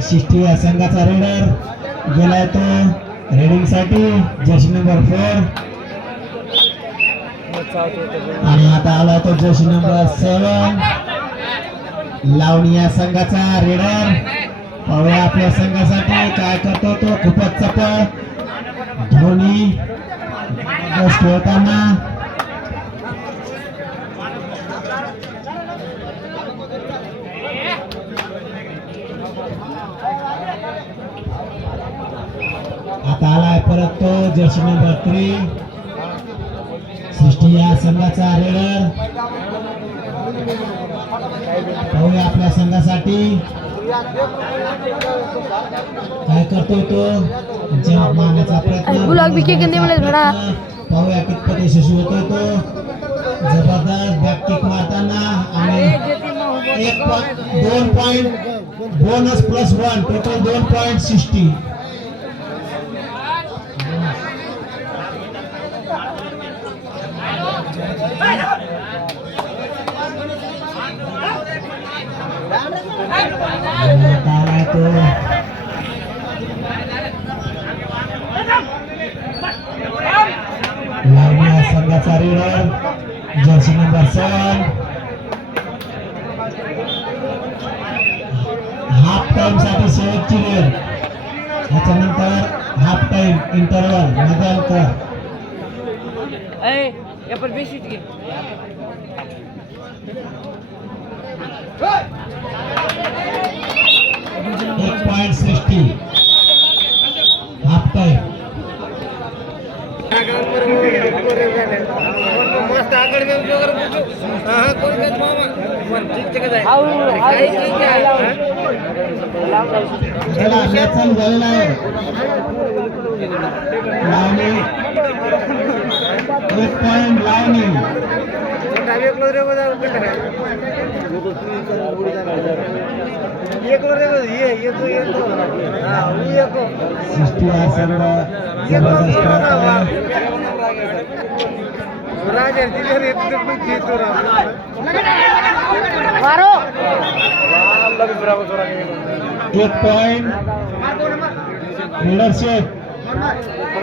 शिष्टी या संघाचा रेडर गेलाय तो रेडिंगसाठी जश नंबर फोर आणि आता आला तो जश नंबर सेवन लावणी या संघाचा रेडर पाहूया आपल्या संघासाठी काय करतो तो. खूपच चपळ धोनी. गोष्ट होताना परत तो जर्सी नंबर थ्री सृष्टी या संघाचा रेडर पाहूया आपल्या संघासाठी. काय करतोय तो? जंप मारण्याचा प्रयत्न. पाहूया कितपत यशस्वी होतोय तो. जबरदस्त बॅक मारताना आणि एक दोन point bonus plus one total दोन पॉईंट सिक्स्टी आलाय तो लावणी या संघाचा raider jersey number seven half टाइमसाठी शेवटची वेळ. त्याच्यानंतर हाफ टाइम इंटरवल मध्यांतर एक हाफ टाइम मस्त आकडे में उपयोग पूछो हां कोई बात मामा ठीक जगह जाए आऊ काय ठीक आहे चला मॅच चालू झालेला आहे. एक पॉईंट लावणी डावे एक लोरे बजा उकट रे एक लोरे बजा ये ये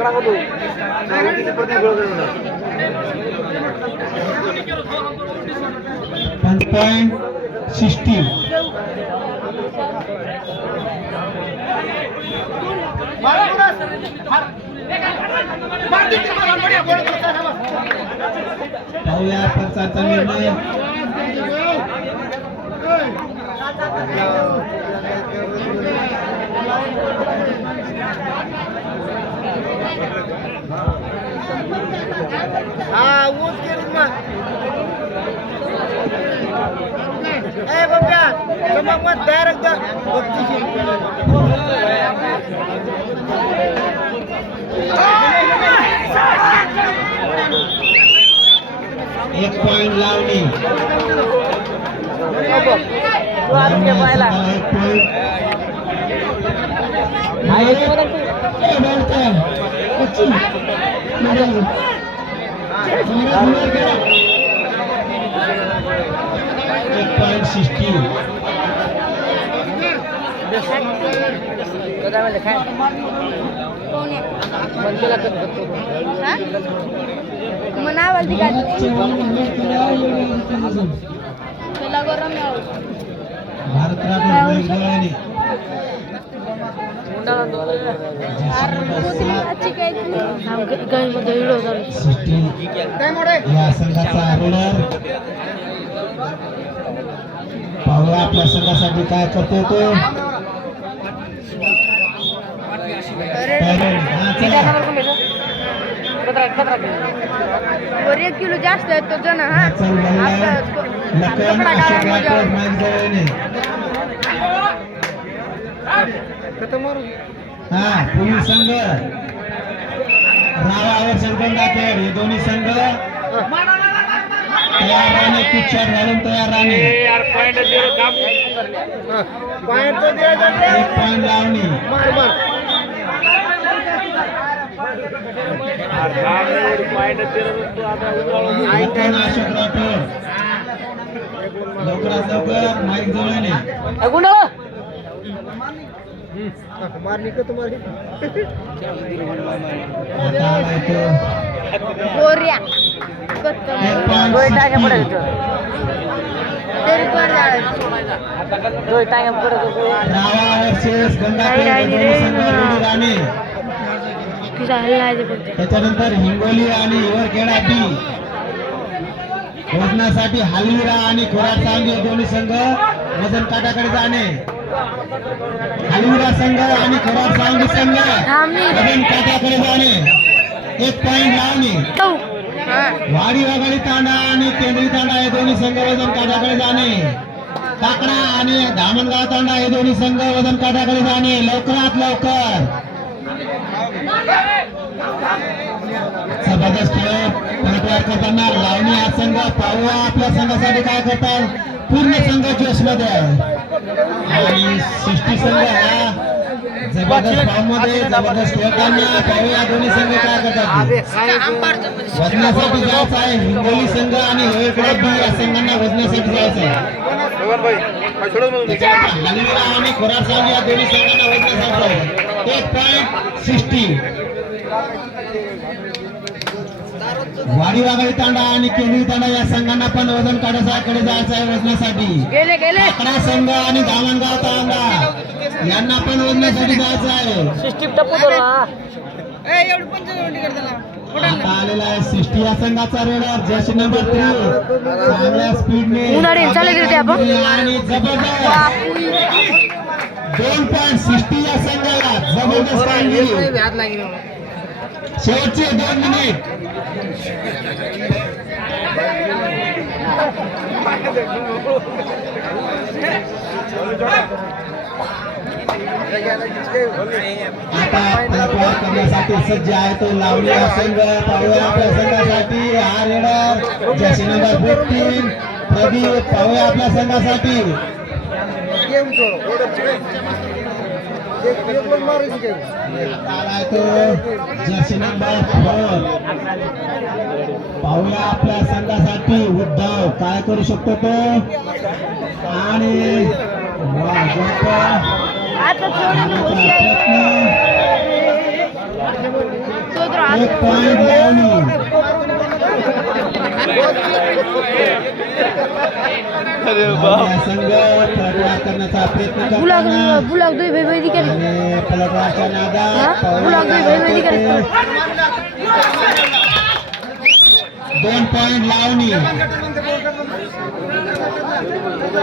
तो ये तो हां सिक्स्टी पाहूया पंचाचा निर्णय. हा ऊस केली मग. ए बघा चमक मत डायरेक्ट एक पॉईंट लावणी लावणी या संघाला एक पॉईंट ए, बोलतोय. कच्ची. बरोबर. बरोबर गेला. एक पॉईंट सिक्स्टी मनावल ती काय तुला गरम भारतरत्न या संघाचा रोलर पाहूया आपल्या संघासाठी काय करतो तो हा. वर एक किलो जास्त आहे तो जण हा कपडा हा पुढील संघ. रावावर संकट दाखेल हे दोन्ही संघ. तयार राहणे पिक्चर घालून तयार राहणे यार पॉइंट दे काम. पॉइंट तो दे दे एक पॉईंट लावणी. अशोक राठोड. लवकरात लवकर माईक जवळ गुंडाळा का गोऱ्या. टाक्या. पडत तरी पण. दोन टाक्या पडत. त्याच्यानंतर हिंगोली आणि हिवरखेडा बी वजनासाठी हालविरा आणि खोराट सांग दोन्ही संघ वजन काटाकडे जाणे. हालविरा संघ आणि खोराट सांगी संघ. थांब नी. वजन काटाकडे जाणे. एक पॉइंट लावणे. हा. वाडी वाघाडी तांडा आणि केंद्री तांडा हे दोन्ही संघ वजन काटाकडे जाणे. काकडा आणि धामणगाव तांडा हे दोन्ही संघ वजन काटाकडे जाणे. लवकरात लवकर. जबरदस्त खेळ. करताना लावणी हा संघ. पाहूया आपल्या संघासाठी काय करतात. पूर्ण संघ जोशमध्ये आहे. आणि सृष्टी संघ हा जबरदस्त फॉर्ममध्ये जबरदस्त खेळताना पाहूया दोन्ही संघ काय करतात वजनासाठी जायचं आहे हिंगोली संघ आणि हेळकडे बी या संघांना वजनासाठी जायचं आहे. त्याच्यानंतर आणि खोराड संघ या दोन्ही संघांना वजनासाठी आहे. एक पॉईंट सिक्स्टी वाडी वाघाडी तांडा आणि केंद्री तांडा या संघांना पण वजन काढासाठी जायचं आहे वजनासाठी. गेले गेले. आकडा संघ आणि दामणगाव तांडा. यांना पण वजनासाठी जायचं आहे. आलेला आहे सिष्टी या संघाचा रेडर जर्सी नंबर थ्री चांगल्या स्पीडने? आणि जबरदस्त. दोन पॉईंट सिष्टी या संघाला जबरदस्त शेवटचे दोन मिनिट. करण्यासाठी सज्ज आहे तो लावली संघ. पाहूया आपल्या संघासाठी. हा रेडर जशी नंबर फोर्टीन प्रदीप पाहुया आपल्या संघासाठी. पाहूया आपल्या संघासाठी उद्धव काय करू शकतो तो? आणि एक पॉइंट लावणी लावणी संघ पलटवार करण्याचा प्रयत्न बुलाग करताना बुलाग दुई भाई भाई दिखेल आणि पलटवारच्या नादात हा? बुलाग दुई भाई भाई दिखेल दोन पॉइंट लावणी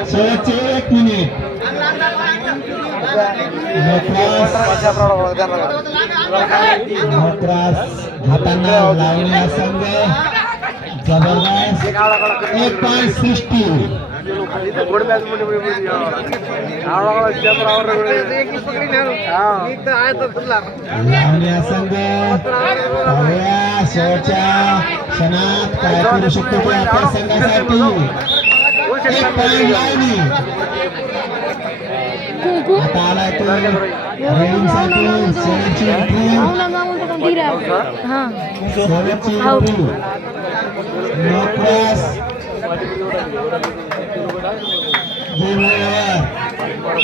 शेवटचे एक मिनिट मोत्रास मोत्रास हातांना लावणी हा संघ जबरदस्त एक पॉइंट सिक्स्टी लावणी हा संघ पाहूया शेवटच्या क्षणात काय करू शकतो ते आपल्या संघासाठी एक पॉइंट लावणी कुंकू आता आलाय तो रेडिंगसाठी शेवटची एंट्री हा शेवटची. Entry no cross over